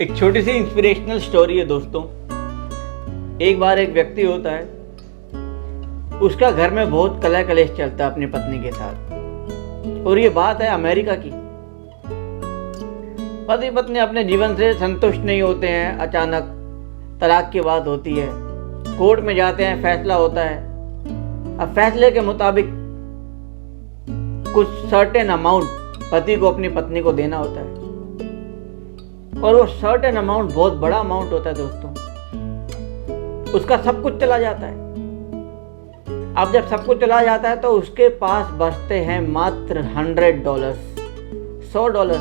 एक छोटी सी inspirational story है दोस्तों। एक बार एक व्यक्ति होता है, उसका घर में बहुत कलह कलेश चलता है अपनी पत्नी के साथ। और ये बात है अमेरिका की। पति पत्नी अपने जीवन से संतुष्ट नहीं होते हैं। अचानक तलाक की बात होती है, कोर्ट में जाते हैं, फैसला होता है। अब फैसले के मुताबिक कुछ सर्टेन अमाउंट पति को अपनी पत्नी को देना होता है, और वो सर्टेन अमाउंट बहुत बड़ा अमाउंट होता है दोस्तों। उसका सब कुछ चला जाता है। अब जब सब कुछ चला जाता है तो उसके पास बचते हैं मात्र $100, $100।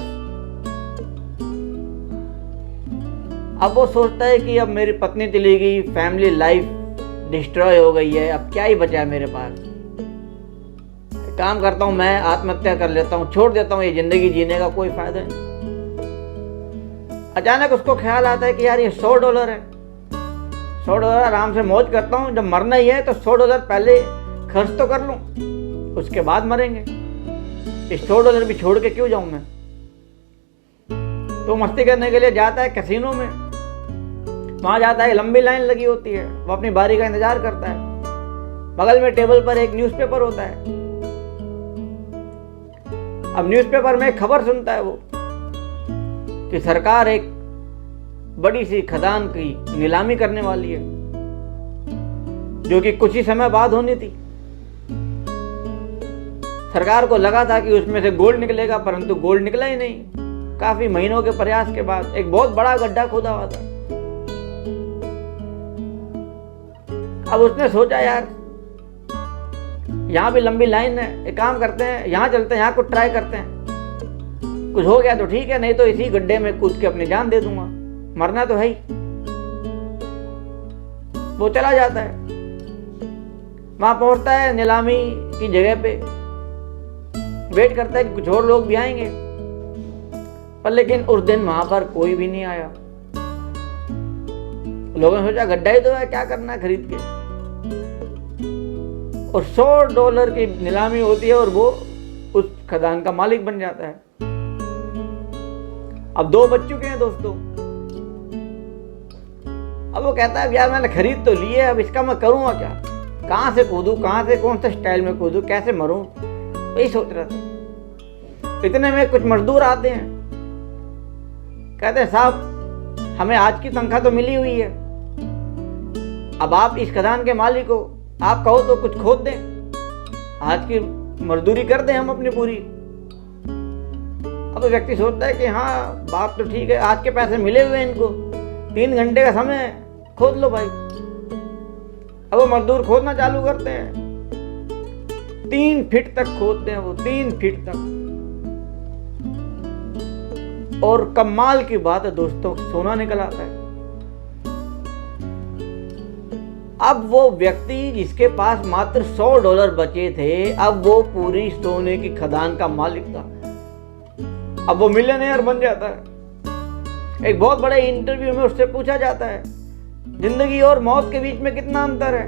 अब वो सोचता है कि अब मेरी पत्नी चली गई, फैमिली लाइफ डिस्ट्रॉय हो गई है, अब क्या ही बचा है मेरे पास। काम करता हूं, मैं आत्महत्या कर लेता हूं, छोड़ देता हूं, ये जिंदगी जीने का कोई फायदा नहीं। अचानक उसको ख्याल आता है कि यार ये $100 है, $100 आराम से मौज करता हूँ। जब मरना ही है तो $100 पहले खर्च तो कर लूँ, उसके बाद मरेंगे। इस $100 भी छोड़ के क्यों जाऊँ मैं। तो मस्ती करने के लिए जाता है कैसीनो में। वहां जाता है, लंबी लाइन लगी होती है, वो अपनी बारी का इंतजार करता है। बगल में टेबल पर एक न्यूज़पेपर होता है। अब न्यूज़पेपर में एक खबर सुनता है वो कि सरकार एक बड़ी सी खदान की नीलामी करने वाली है, जो कि कुछ ही समय बाद होनी थी। सरकार को लगा था कि उसमें से गोल्ड निकलेगा, परंतु गोल्ड निकला ही नहीं। काफी महीनों के प्रयास के बाद एक बहुत बड़ा गड्ढा खोदा हुआ था। अब उसने सोचा यार यहां भी लंबी लाइन है, एक काम करते हैं, यहां चलते हैं, यहां कुछ ट्राई करते हैं। कुछ हो गया तो ठीक है, नहीं तो इसी गड्ढे में कूद के अपनी जान दे दूंगा, मरना तो है ही। वो चला जाता है, वहां पहुंचता है नीलामी की जगह पे, वेट करता है कि कुछ और लोग भी आएंगे, पर लेकिन उस दिन वहां पर कोई भी नहीं आया। लोगों ने सोचा गड्ढा ही तो है, क्या करना है खरीद के। और $100 की नीलामी होती है और वो उस खदान का मालिक बन जाता है। अब 2 बज चुके हैं दोस्तों। अब वो कहता है यार मैंने खरीद तो ली है, अब इसका मैं करूंगा क्या, कहां से कूदूं, कहां से कौन से स्टाइल में कूदूं, कैसे मरूं, यही सोच रहा था। इतने में कुछ मजदूर आते हैं, कहते हैं साहब हमें आज की तनख्वाह तो मिली हुई है, अब आप इस खदान के मालिक हो, आप कहो तो कुछ खोद दें, आज की मजदूरी कर दें हम अपनी पूरी। अब व्यक्ति सोचता है कि हाँ बात तो ठीक है, आज के पैसे मिले हुए हैं इनको, 3 घंटे का समय है, खोद लो भाई। अब वो मजदूर खोदना चालू करते हैं, 3 फीट तक खोदते हैं वो, 3 फीट तक। और कमाल की बात है दोस्तों, सोना निकल आता है। अब वो व्यक्ति जिसके पास मात्र $100 बचे थे, अब वो पूरी सोने की खदान का मालिक था। अब वो मिलियनेयर बन जाता है। एक बहुत बड़े इंटरव्यू में उससे पूछा जाता है जिंदगी और मौत के बीच में कितना अंतर है।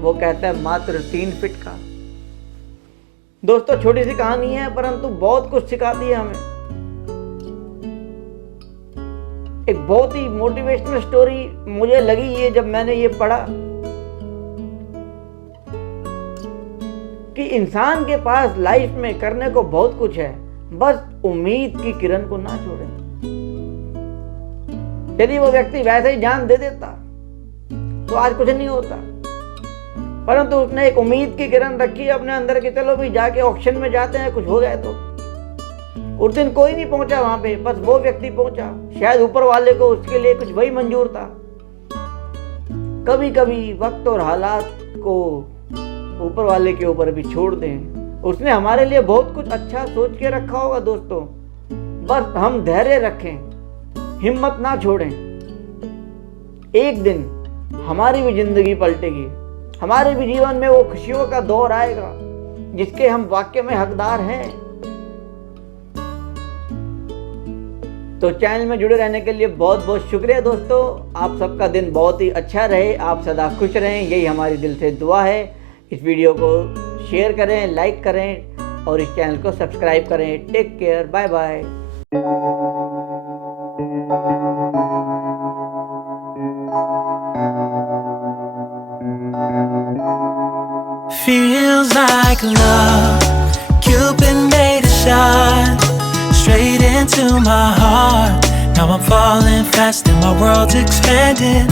वो कहता है मात्र 3 फीट का। दोस्तों छोटी सी कहानी है, परंतु बहुत कुछ सिखाती है हमें। एक बहुत ही मोटिवेशनल स्टोरी मुझे लगी ये जब मैंने ये पढ़ा कि इंसान के पास लाइफ में करने को बहुत कुछ है, बस उम्मीद की किरण को ना छोड़े। यदि वो व्यक्ति वैसे ही जान दे देता तो आज कुछ नहीं होता, परंतु उसने एक उम्मीद की किरण रखी अपने अंदर की, चलो भी जाके ऑक्शन में जाते हैं, कुछ हो जाए तो। उस दिन कोई नहीं पहुंचा वहां पे, बस वो व्यक्ति पहुंचा। शायद ऊपर वाले को उसके लिए कुछ वही मंजूर था। कभी कभी वक्त और हालात को ऊपर वाले के ऊपर भी छोड़ दें, उसने हमारे लिए बहुत कुछ अच्छा सोच के रखा होगा दोस्तों। बस हम धैर्य रखें, हिम्मत ना छोड़ें। एक दिन हमारी भी जिंदगी पलटेगी, हमारे भी जीवन में वो खुशियों का दौर आएगा जिसके हम वाकई में हकदार हैं। तो चैनल में जुड़े रहने के लिए बहुत बहुत शुक्रिया दोस्तों। आप सबका दिन बहुत ही अच्छा रहे, आप सदा खुश रहें, यही हमारी दिल से दुआ है। इस वीडियो को शेयर करें, लाइक करें और इस चैनल को सब्सक्राइब करें। Take care, bye bye. Feels like love, Cupid made a shot straight into my heart. Now I'm falling fast and my world's expanding.